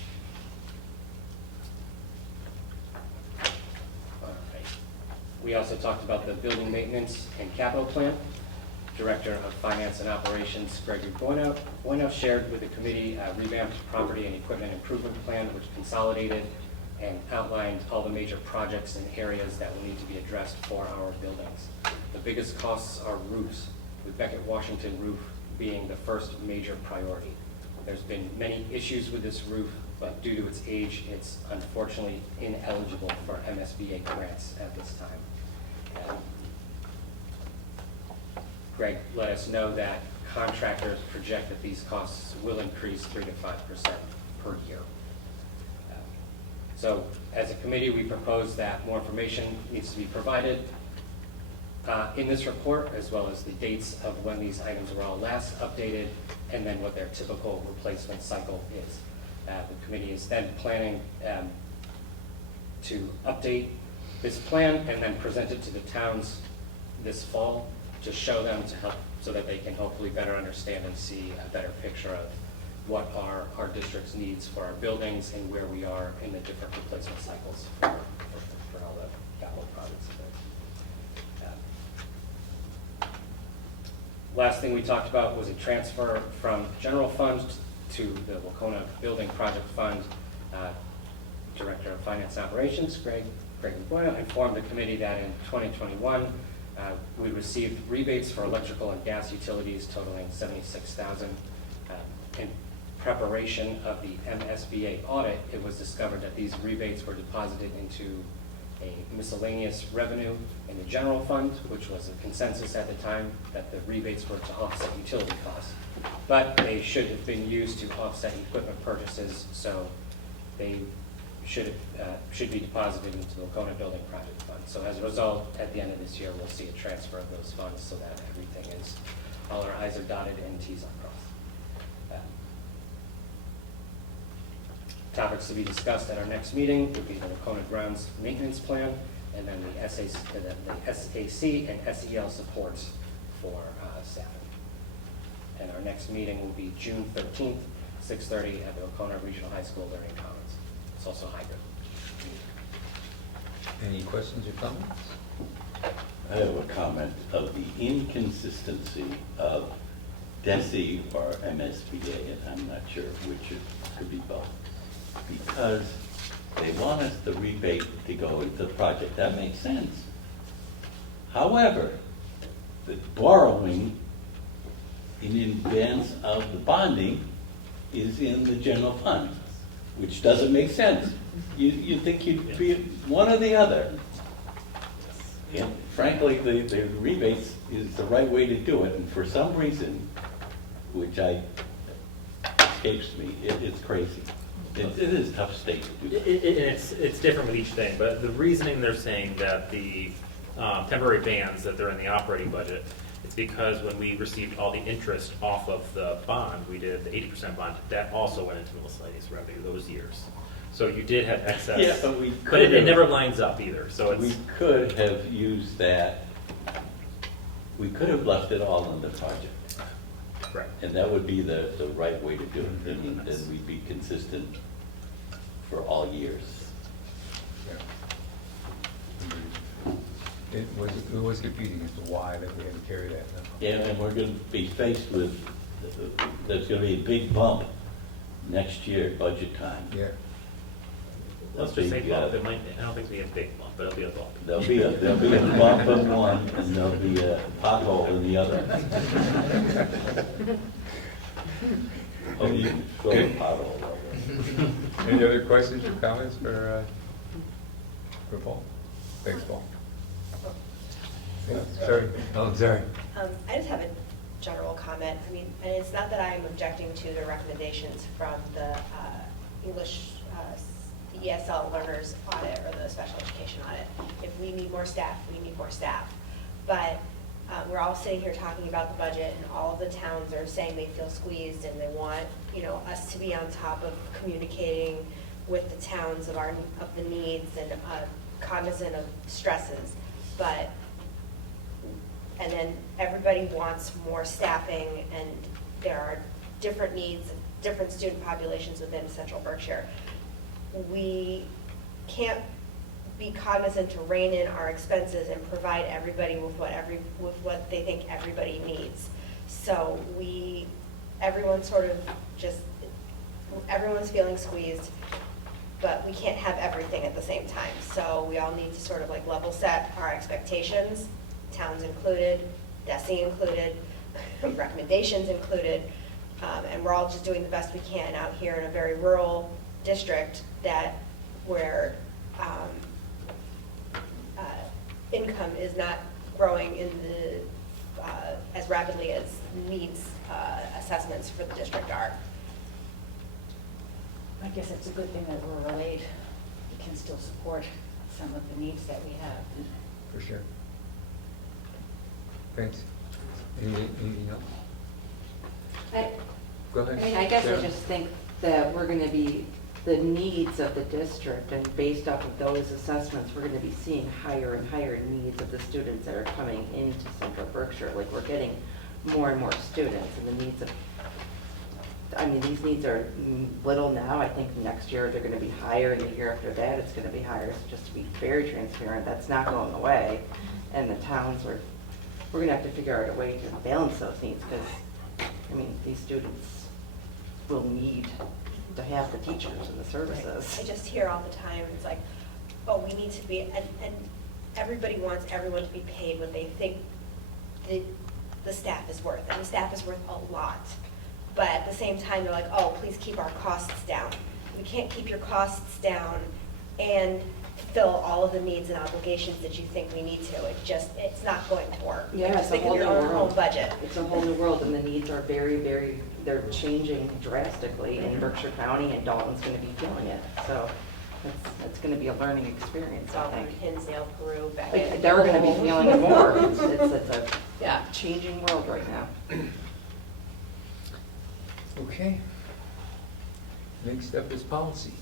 All right. We also talked about the building maintenance and capital plan. Director of Finance and Operations, Gregory Bueno, shared with the committee a revamped property and equipment improvement plan, which consolidated and outlined all the major projects and areas that will need to be addressed for our buildings. The biggest costs are roofs, with Beckett Washington roof being the first major priority. There's been many issues with this roof, but due to its age, it's unfortunately ineligible for MSBA grants at this time. Greg let us know that contractors project that these costs will increase 3 to 5% per year. So as a committee, we propose that more information needs to be provided in this report, as well as the dates of when these items were all last updated, and then what their typical replacement cycle is. The committee is then planning to update this plan and then present it to the towns this fall to show them, to help, so that they can hopefully better understand and see a better picture of what are our district's needs for our buildings and where we are in the different replacement cycles for all the capital projects. Last thing we talked about was a transfer from general fund to the Wacona Building Project Fund. Director of Finance and Operations, Greg Bueno, informed the committee that in 2021, we received rebates for electrical and gas utilities totaling $76,000. In preparation of the MSBA audit, it was discovered that these rebates were deposited into a miscellaneous revenue in the general fund, which was a consensus at the time that the rebates were to offset utility costs. But they should have been used to offset equipment purchases, so they should be deposited into the Wacona Building Project Fund. So as a result, at the end of this year, we'll see a transfer of those funds so that everything is, all our I's are dotted and T's are crossed. Topics to be discussed at our next meeting would be the Wacona Grounds Maintenance Plan, and then the SAC and SEL supports for staffing. And our next meeting will be June 13th, 6:30 at the Wacona Regional High School Learning Commons. It's also hybrid. Any questions or comments? I have a comment of the inconsistency of DESE or MSBA, and I'm not sure which it could be both. Because they want us the rebate to go into the project. That makes sense. However, the borrowing in advance of the bonding is in the general fund, which doesn't make sense. You think you'd be one or the other. And frankly, the rebates is the right way to do it, and for some reason, which escapes me. It's crazy. It is a tough state to do. It's different with each thing, but the reasoning they're saying that the temporary bans, that they're in the operating budget, it's because when we received all the interest off of the bond, we did the 80% bond, that also went into miscellaneous revenue those years. So you did have excess. Yeah, but it never lines up either, so it's. We could have used that, we could have left it all in the project. Right. And that would be the right way to do it, and then we'd be consistent for all years. It was confusing as to why that we had to carry that. Yeah, and we're going to be faced with, there's going to be a big bump next year at budget time. Yeah. Let's just say bump. I don't think it'll be a big bump, but it'll be a bump. There'll be a bump in one, and there'll be a pothole in the other. Oh, you can throw a pothole. Any other questions or comments for Paul? Thanks, Paul. Yeah, sorry. Oh, sorry. I just have a general comment. I mean, and it's not that I'm objecting to the recommendations from the English, the ESL learners audit or the special education audit. If we need more staff, we need more staff. But we're all sitting here talking about the budget, and all of the towns are saying they feel squeezed and they want, us to be on top of communicating with the towns of the needs and cognizant of stresses. And then everybody wants more staffing, and there are different needs, different student populations within Central Berkshire. We can't be cognizant to rein in our expenses and provide everybody with what they think everybody needs. So everyone's feeling squeezed, but we can't have everything at the same time. So we all need to sort of like level set our expectations, towns included, DESE included, recommendations included, and we're all just doing the best we can out here in a very rural district where income is not growing as rapidly as needs assessments for the district are. I guess it's a good thing that we're relayed. We can still support some of the needs that we have. For sure. Thanks. Anything else? Go ahead. I mean, I guess Sarah? I just think that we're going to be, the needs of the district, and based off of those assessments, we're going to be seeing higher and higher needs of the students that are coming into Central Berkshire. Like, we're getting more and more students, and the needs of, these needs are little now. I think next year they're going to be higher, and the year after that it's going to be higher. So just to be very transparent, that's not going away. And the towns we're going to have to figure out a way to balance those needs, because, these students will need to have the teachers and the services. I just hear all the time, it's like, oh, we need to be, and everybody wants everyone to be paid what they think the staff is worth, and the staff is worth a lot. But at the same time, they're like, oh, please keep our costs down. We can't keep your costs down and fulfill all of the needs and obligations that you think we need to. It's not going to work. Yeah, Just think of your own budget. It's a whole new world, and the needs are very, very, they're changing drastically in Berkshire County, and Dalton's going to be feeling it. So it's going to be a learning experience, I think. Hinsdale, Peru, Beckett. They're going to be feeling it more. It's a Yeah. changing world right now. Okay. Next up is policy.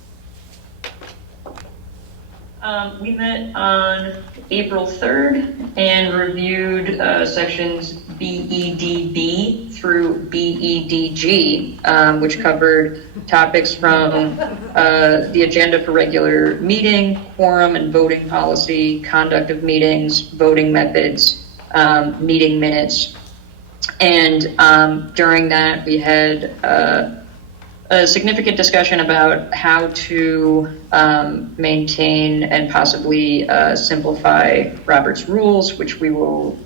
We met on April 3rd and reviewed sections BEDB through BEDG, which covered topics from the agenda for regular meeting, quorum and voting policy, conduct of meetings, voting methods, meeting minutes. And during that, we had a significant discussion about how to maintain and possibly simplify Robert's rules, which we will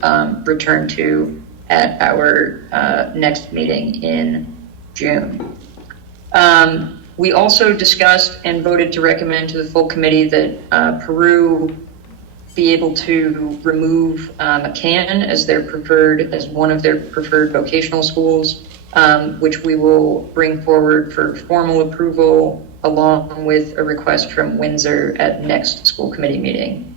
return to at our next meeting in June. We also discussed and voted to recommend to the full committee that Peru be able to remove McCann as one of their preferred vocational schools. which we will bring forward for formal approval along with a request from Windsor at next school committee meeting.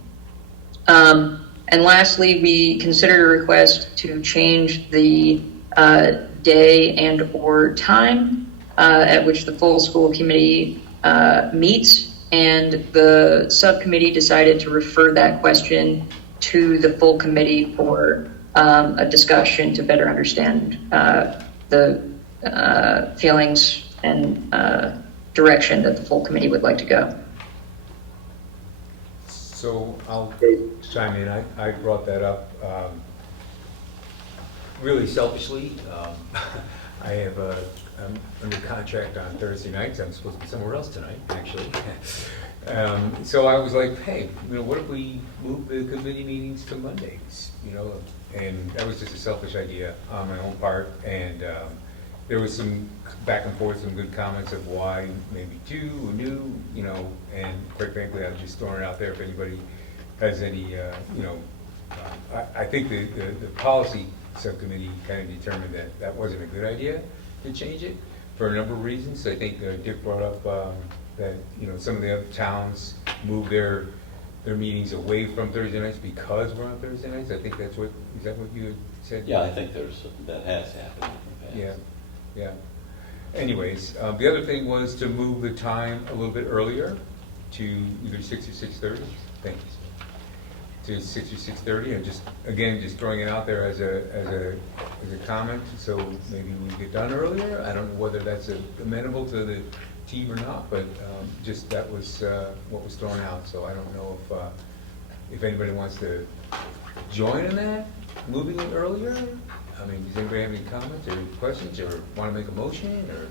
And lastly, we considered a request to change the day and or time at which the full school committee meets, and the subcommittee decided to refer that question to the full committee for a discussion to better understand the feelings and direction that the full committee would like to go. So I'll chime in. I brought that up really selfishly. I have I'm under contract on Thursday nights. I'm supposed to be somewhere else tonight, actually. So I was like, hey, what if we move the committee meetings to Mondays? And that was just a selfish idea on my own part. And there was some back and forth, some good comments of why maybe two or new, and quite frankly, I'm just throwing it out there if anybody has any, I think the policy subcommittee kind of determined that that wasn't a good idea to change it for a number of reasons. I think Dick brought up that some of the other towns moved their meetings away from Thursday nights because we're on Thursday nights. I think is that what you had said? Yeah, I think that has happened in the past. Yeah. Anyways, the other thing was to move the time a little bit earlier to either 6 or 6:30. Thank you. To 6 or 6:30, and just throwing it out there as a comment. So maybe we get done earlier. I don't know whether that's amenable to the team or not, but just that was what was thrown out. So I don't know if anybody wants to join in that, moving it earlier. I mean, does anybody have any comments or questions or want to make a motion or?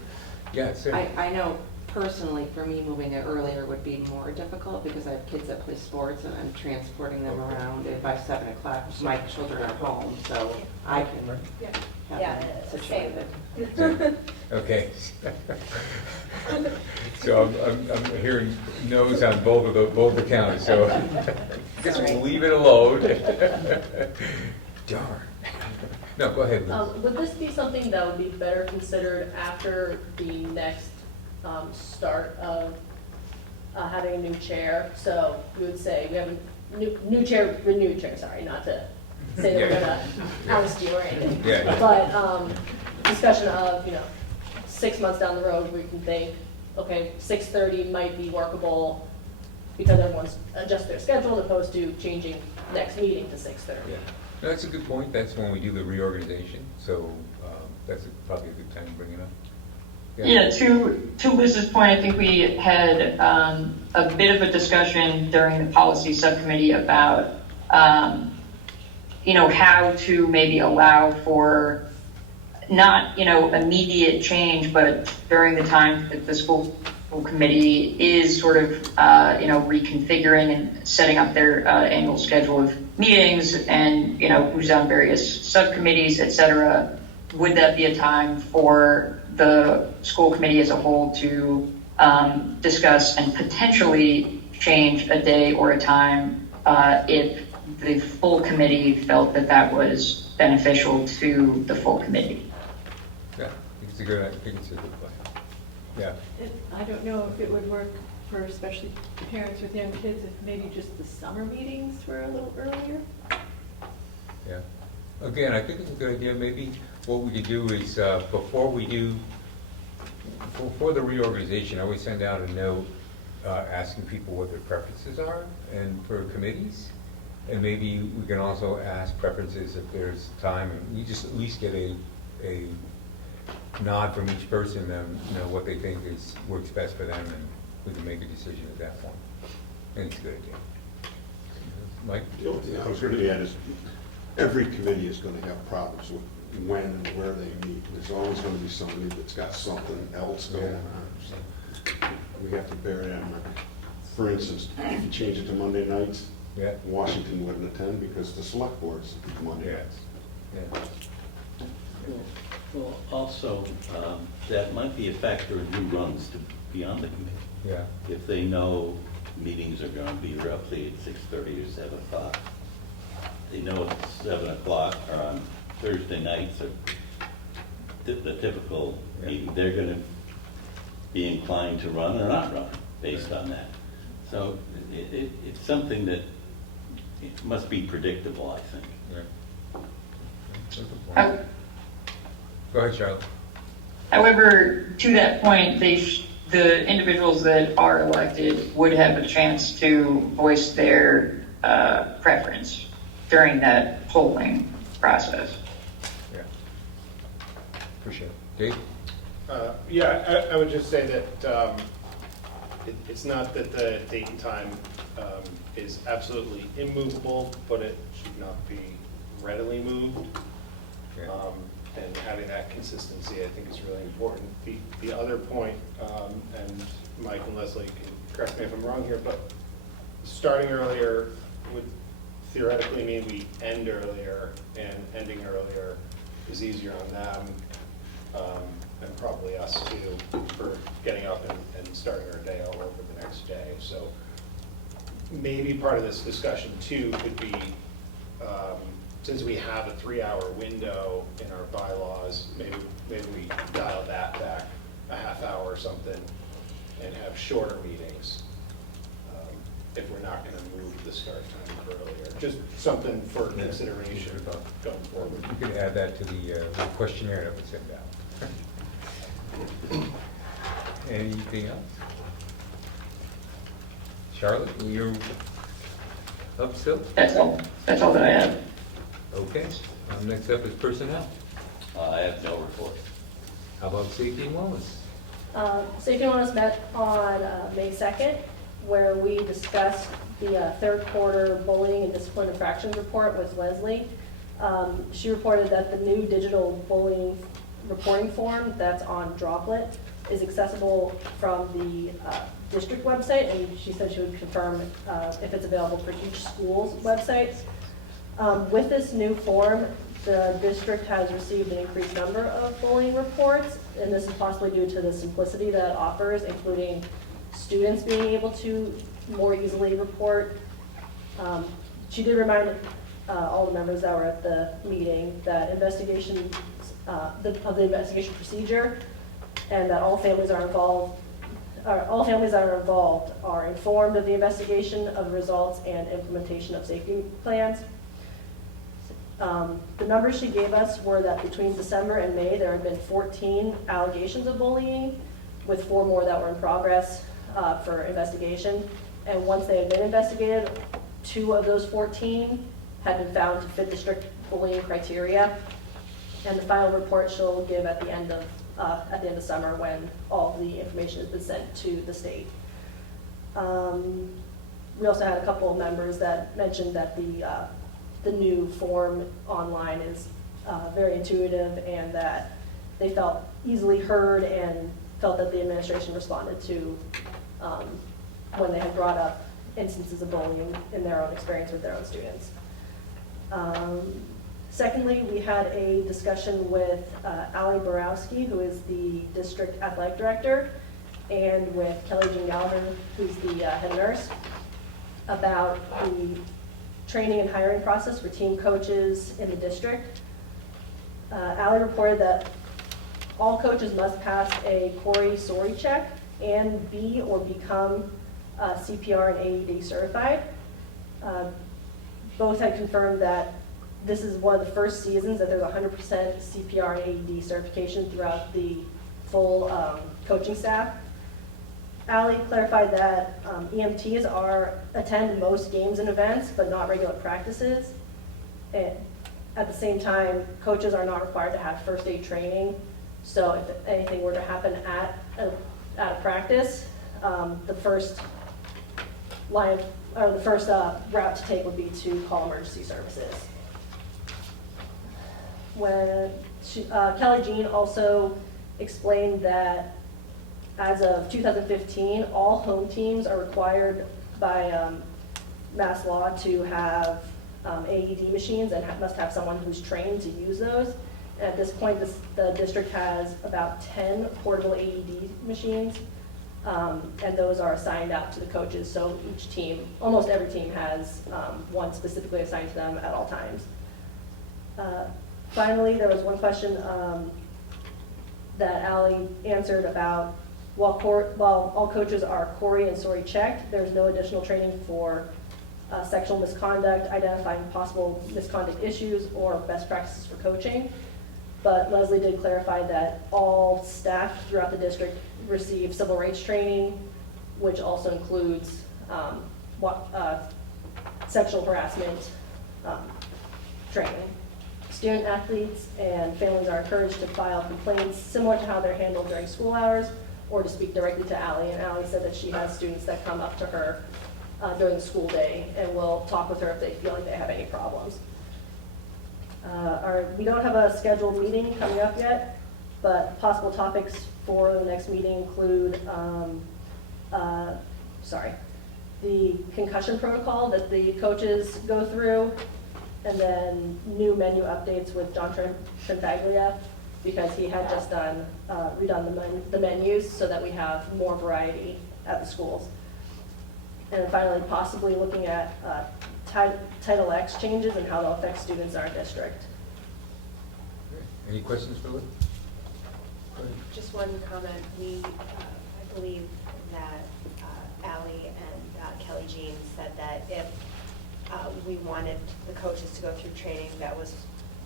Yeah, Sarah. I know personally for me moving it earlier would be more difficult because I have kids that play sports and I'm transporting them around, and by 7 o'clock my children are home, so I can have them situated. Okay. So I'm hearing no's on both accounts, so I guess we'll leave it alone. Darn. No, go ahead, Liz. Would this be something that would be better considered after the next start of having a new chair? So we would say we have a renewed chair, sorry, not to say that we're gonna oust you or anything. Yeah. But discussion of, 6 months down the road, we can think, okay, 6:30 might be workable because everyone's adjusted their schedule as opposed to changing next meeting to 6:30. Yeah. No, that's a good point. That's when we do the reorganization. So that's probably a good time to bring it up. Yeah, to Liz's point, I think we had a bit of a discussion during the policy subcommittee about, how to maybe allow for not, immediate change, but during the time that the school committee is sort of, reconfiguring and setting up their annual schedule of meetings and, who's on various subcommittees, et cetera. Would that be a time for the school committee as a whole to discuss and potentially change a day or a time if the full committee felt that that was beneficial to the full committee? Yeah, I think it's a good plan. Yeah. I don't know if it would work for especially parents with young kids if maybe just the summer meetings were a little earlier. Yeah. Again, I think it's a good idea. Maybe what we could do is before the reorganization, I always send out a note asking people what their preferences are and for committees. And maybe we can also ask preferences if there's time, and you just at least get a nod from each person, what they think works best for them, and we can make a decision at that point. I think it's a good idea. Mike? The only thing I was going to add is every committee is going to have problems with when and where they meet. There's always going to be somebody that's got something else going on. So we have to bear that in mind. For instance, if you change it to Monday nights, Washington wouldn't attend because the select board's Monday nights. Yeah. Well, also, that might be a factor of who runs to be on the committee. Yeah. If they know meetings are going to be roughly at 6:30 or 7 o'clock, they know it's 7 o'clock or on Thursday nights, or the typical meeting, they're going to be inclined to run or not run based on that. So it's something that it must be predictable, I think. Right. Go ahead, Charlotte. However, to that point, the individuals that are elected would have a chance to voice their preference during that polling process. Yeah. Appreciate it. Dave? Yeah, I would just say that it's not that the date and time is absolutely immovable, but it should not be readily moved. Okay. And having that consistency, I think, is really important. The other point, and Mike and Leslie can correct me if I'm wrong here, but starting earlier would theoretically mean we end earlier, and ending earlier is easier on them, and probably us too, for getting up and starting our day all over the next day. So maybe part of this discussion too could be, since we have a 3-hour window in our bylaws, maybe we dial that back a half hour or something and have shorter meetings, if we're not going to move the start time earlier. Just something for consideration going forward. You could add that to the questionnaire that was sent out. Anything else? Charlotte, you're up still? That's all that I have. Okay. Next up is personnel. I have no report. How about safety and wellness? Safety and Wellness met on May 2nd, where we discussed the third quarter bullying and discipline infractions report with Leslie. She reported that the new digital bullying reporting form that's on Droplet is accessible from the district website, and she said she would confirm if it's available for each school's websites. With this new form, the district has received an increased number of bullying reports, and this is possibly due to the simplicity that it offers, including students being able to more easily report. She did remind all the members that were at the meeting that investigation of the investigation procedure, and that all families that are involved are informed of the investigation, of the results, and implementation of safety plans. The numbers she gave us were that between December and May, there had been 14 allegations of bullying, with 4 more that were in progress for investigation. And once they had been investigated, 2 of those 14 had been found to fit the strict bullying criteria. And the final report she'll give at the end of summer, when all the information has been sent to the state. We also had a couple of members that mentioned that the new form online is very intuitive, and that they felt easily heard and felt that the administration responded to when they had brought up instances of bullying in their own experience with their own students. Secondly, we had a discussion with Allie Borowski, who is the district athletic director, and with Kelly Jean Gallagher, who's the head nurse, about the training and hiring process for team coaches in the district. Allie reported that all coaches must pass a Corey Sorry check and be or become CPR and AED certified. Both had confirmed that this is one of the first seasons that there's 100% CPR and AED certification throughout the full coaching staff. Allie clarified that EMTs attend most games and events, but not regular practices. And at the same time, coaches are not required to have first aid training. So if anything were to happen at a practice, the first route to take would be to call emergency services. Kelly Jean also explained that as of 2015, all home teams are required by mass law to have AED machines and must have someone who's trained to use those. And at this point, the district has about 10 portable AED machines, and those are assigned out to the coaches. So each team, almost every team, has one specifically assigned to them at all times. Finally, there was one question that Ally answered about while all coaches are Corey and Sori checked, there's no additional training for sexual misconduct, identifying possible misconduct issues, or best practices for coaching. But Leslie did clarify that all staff throughout the district receive civil rights training, which also includes sexual harassment training. Student athletes and families are encouraged to file complaints similar to how they're handled during school hours, or to speak directly to Ally. And Ally said that she has students that come up to her during the school day and will talk with her if they feel like they have any problems. We don't have a scheduled meeting coming up yet, but possible topics for the next meeting include, the concussion protocol that the coaches go through, and then new menu updates with John Trinfaglia, because he had just redone the menus so that we have more variety at the schools. And then finally, possibly looking at Title X changes and how they'll affect students in our district. Any questions for Liz? Just one comment. I believe that Ally and Kelly Jean said that if we wanted the coaches to go through training that was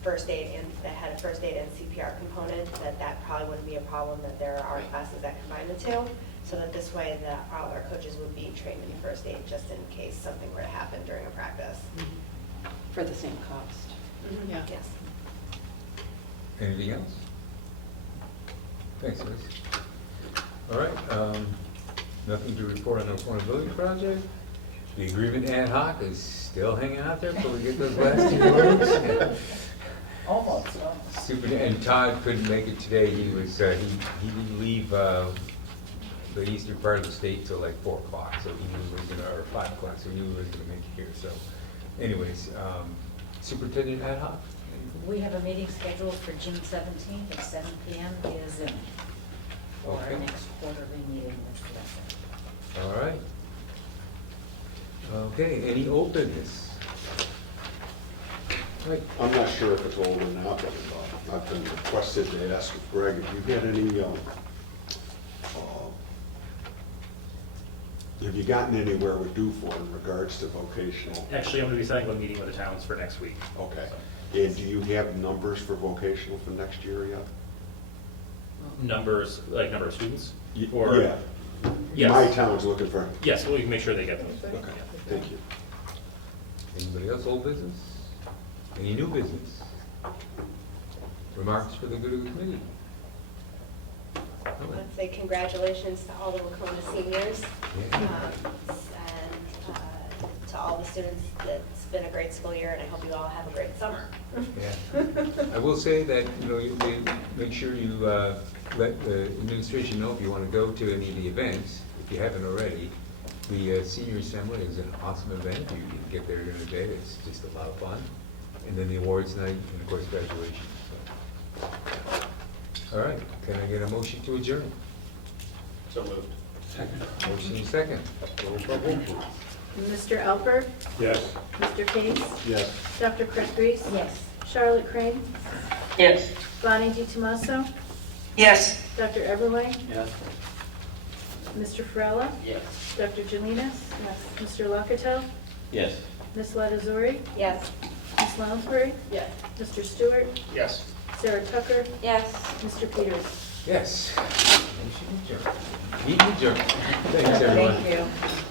first aid and that had a first aid and CPR component, that probably wouldn't be a problem, that there are classes that combine the two, so that this way all our coaches would be trained in first aid just in case something were to happen during a practice. For the same cost. Mm-hmm. Yeah. Yes. Anything else? Thanks, Liz. All right, nothing to report on the affordability project. The agreement ad hoc is still hanging out there until we get those last 2 votes. Almost. And Todd couldn't make it today. He was he didn't leave the eastern part of the state till like 4 o'clock, so he knew he was gonna, or 5 o'clock, so he knew he was gonna make it here. So, anyways, superintendent ad hoc. We have a meeting scheduled for June 17th at 7 p.m. via Zoom for our next quarterly meeting with the lesson. All right. Okay, any old business? Right. I'm not sure if it's old or not, but I've been requested to ask if Greg, if you had any, have you gotten anywhere with DUFOR in regards to vocational? Actually, I'm going to be setting up a meeting with the towns for next week. Okay. And do you have numbers for vocational for next year yet? Numbers, like number of students? Yeah. Yes. My town's looking for. Yes, we can make sure they get those. Okay, thank you. Anybody else old business? Any new business? Remarks for the good of the committee? I want to say congratulations to all the Wacona seniors, and to all the students. It's been a great school year, and I hope you all have a great summer. Yeah. I will say that, you make sure you let the administration know if you want to go to any of the events, if you haven't already. The senior assembly is an awesome event. You can get there during the day. It's just a lot of fun. And then the awards night, and of course graduation. So. All right, can I get a motion to adjourn? So moved. Second. Motion and second. Roll call vote, please. Mr. Alpert? Yes. Mr. Case? Yes. Dr. Chris Reese? Yes. Charlotte Crane? Yes. Bonnie DiTomaso? Yes. Dr. Eberlein? Yes. Mr. Farella? Yes. Dr. Jelinas? Yes. Mr. Lockertel? Yes. Ms. Latazuri? Yes. Ms. Lounsbury? Yes. Mr. Stewart? Yes. Sarah Tucker? Yes. Mr. Peters? Yes. Motion adjourned. Meeting adjourned. Thanks, everyone. Thank you.